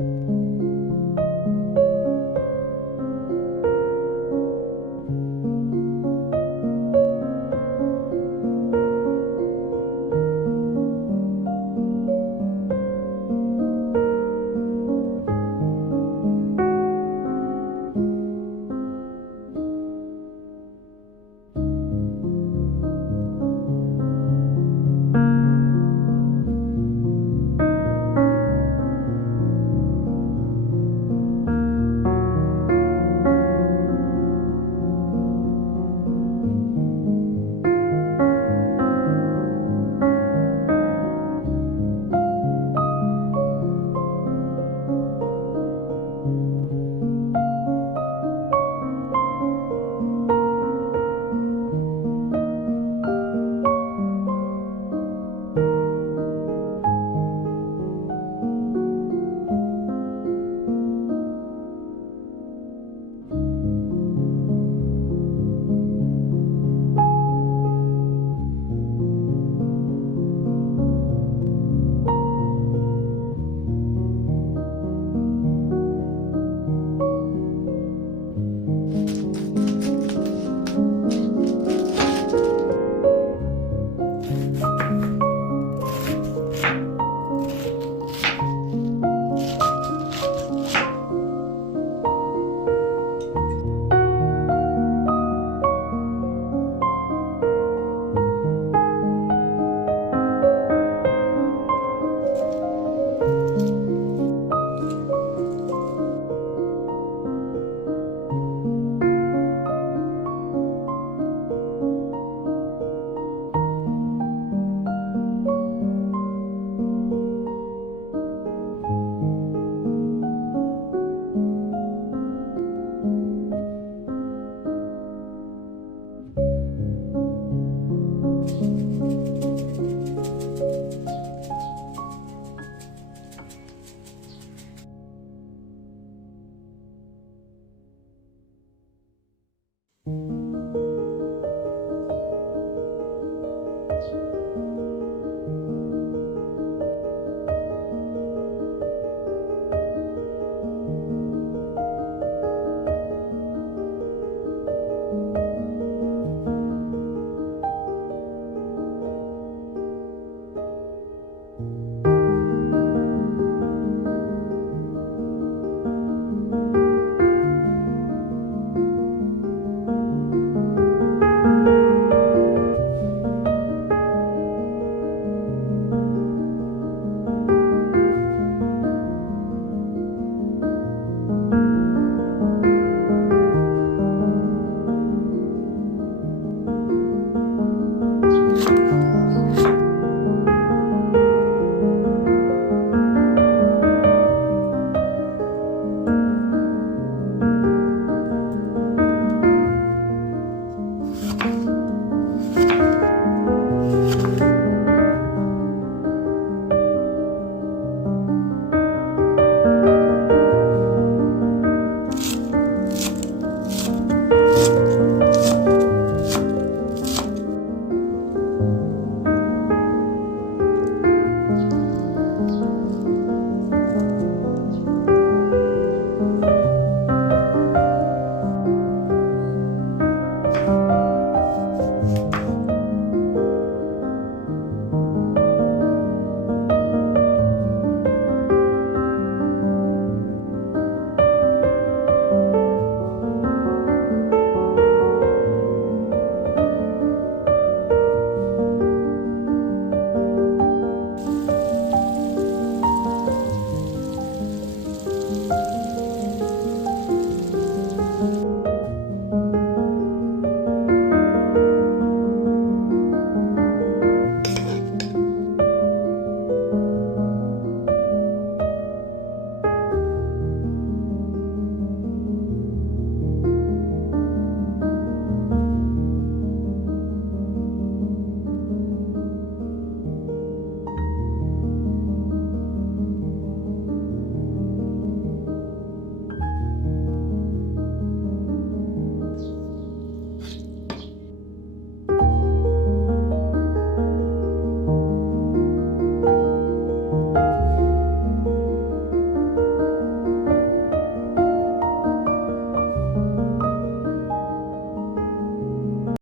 thank you